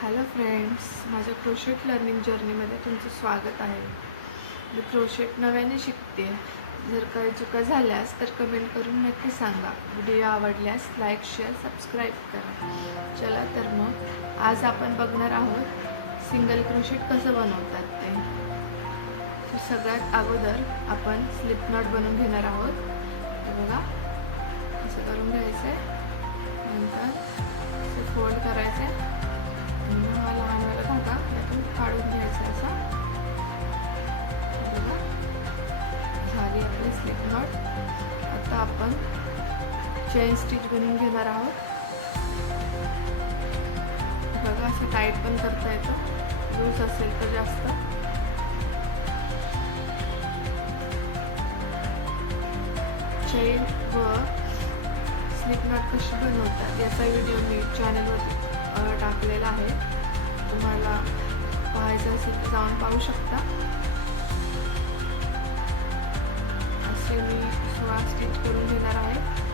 Hello friends, माझ्या crochet learning जर्नीमध्ये तुमचं स्वागत आहे. मी क्रोशेट नव्याने शिकते. जर काही चुका झाल्यास तर कमेंट करून नक्की सांगा. व्हिडिओ आवडल्यास लाईक, शेअर, सबस्क्राईब करा. चला तर मग आज आपण बघणार आहोत सिंगल क्रोशेट कसं बनवतात ते. तर सगळ्यात अगोदर आपण स्लिप नॉट बनवून घेणार आहोत. हे बघा, असं करून घ्यायचं आहे. नंतर असं फोल्ड करायचं आहे. हा लहानवाला धागा यातून काढून घ्यायचा असा. बघा, झाली आपली स्लिप नॉट. आता आपण चेन स्टिच बनवून घेणार आहोत. बघा, असं टाईट पण करता येतं, लूज असेल तर जास्त. चेन व स्लिप नॉट कशी बनवतात याचा व्हिडिओ मी चॅनलवरती टाकलेला आहे. तुम्हाला पाहायचं असेल तर जाऊन पाहू शकता. असे मी 16 स्टिच करून घेणार आहे.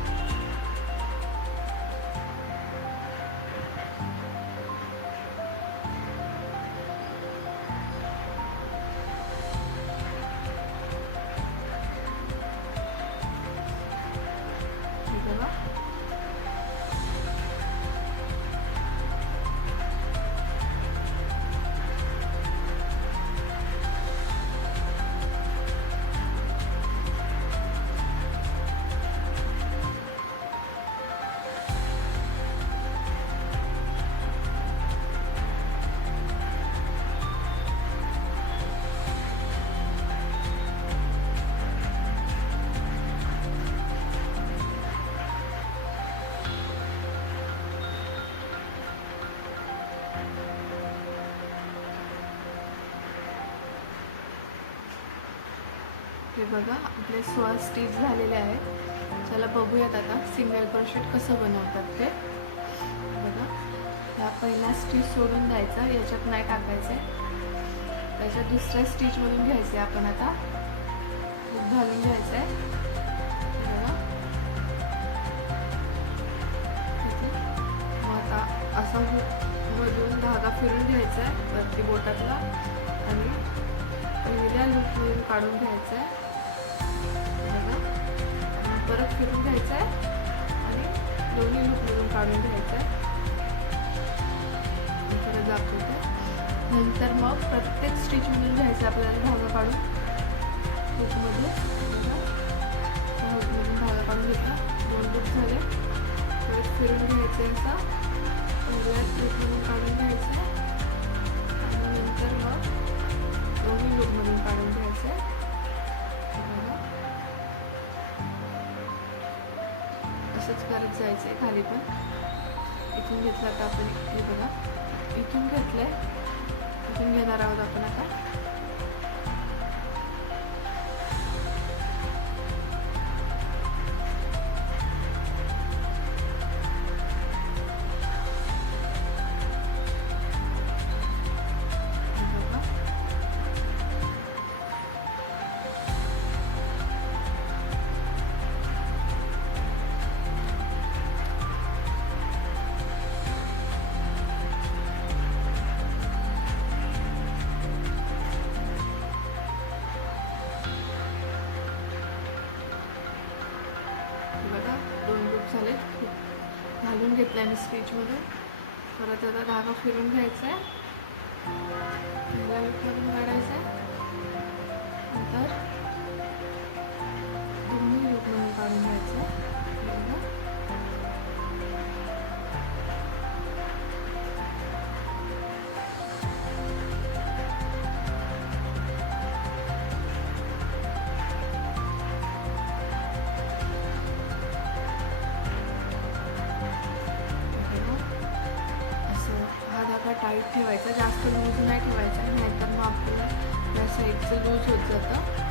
हे बघा, आपले 16 स्टिच झालेले आहेत. चला बघूयात आता सिंगल क्रोशेट कसं बनवतात ते. बघा, ह्या पहिला स्टिच सोडून द्यायचा, याच्यात नाही टाकायचे. त्याच्यात दुसऱ्या स्टिचमधून घ्यायचे आपण. आता घालून घ्यायचं आहे. बघा, मग आता असा मधून धागा फिरून घ्यायचा आहे वरती बोटातला आणि पहिल्या लूपमधून काढून घ्यायचं आहे. परत फिरून घ्यायचं आहे आणि दोन्ही लूपमधून काढून घ्यायचं आहे. परत दाखवते. नंतर मग प्रत्येक स्टिचमधून घ्यायचं आपल्याला धागा काढून. लूपमधून धागा काढून घेतला, 2 लूप झाले. परत फिरून घ्यायचं असा, पहिल्या लूपमधून काढून घ्यायचं आहे आणि नंतर मग दोन्ही लूपमधून काढून घ्यायचं आहे. असंच करत जायचं आहे खाली पण. इथून घेतलं आता आपण. हे बघा, इथून घेतलं आहे, इथून घेणार आहोत आपण आता. बघा, 2 लूप झाले. घालून घेतल्या मी स्टिचमधून. परत आता धागा फिरून घ्यायचा आहे, पहिल्या लूपमधून काढायचं आहे, नंतर दोन्ही लूपमधून काढून घ्यायचं आहे. टाईट ठेवायचा, जास्त लूज नाही ठेवायचा, नाहीतर मग आपल्याला या साईडचं लूज होत जातं.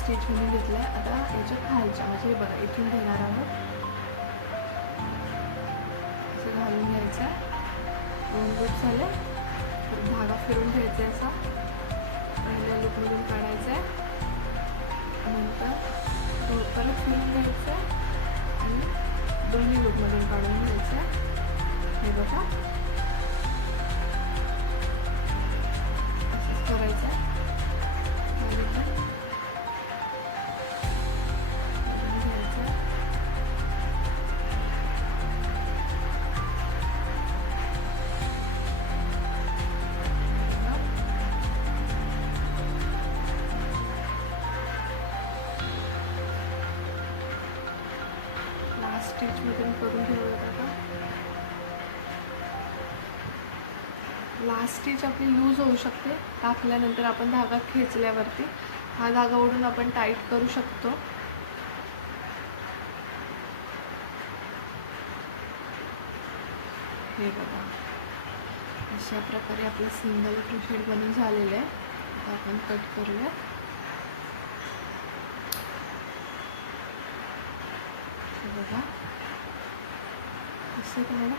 स्टिच म्हणून घेतला आहे. आता याच्या खालच्या म्हणजे हे बघा इथून घेणार आहोत, असं घालून घ्यायचं आहे. 2 लूप झाले, तर धागा फिरून घ्यायचा आहे. असा पहिल्या लूपमधून काढायचा आहे, नंतर तो परत फिरून घ्यायचा आहे आणि दोन्ही लूपमधून काढून घ्यायचं आहे. हे बघा असंच करायचं आहे. स्टिचमधून करून ठेवूयात. आता लास्ट स्टिच आपली लूज होऊ शकते, टाकल्यानंतर आपण धागा खेचल्यावरती हा धागा ओढून आपण टाईट करू शकतो. हे बघा अशा प्रकारे आपलं सिंगल क्रोशेट बनून झालेलं आहे. आता आपण कट करूया. बघा असं तुम्हाला.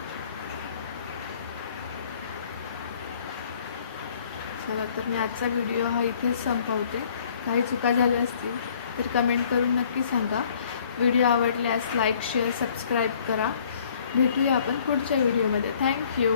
चला तर मी आजचा व्हिडिओ हा इथेच संपवते. काही चुका झाल्या असतील तर कमेंट करून नक्की सांगा. व्हिडिओ आवडल्यास लाईक शेअर सबस्क्राईब करा. भेटूया आपण पुढच्या व्हिडिओमध्ये. थँक्यू.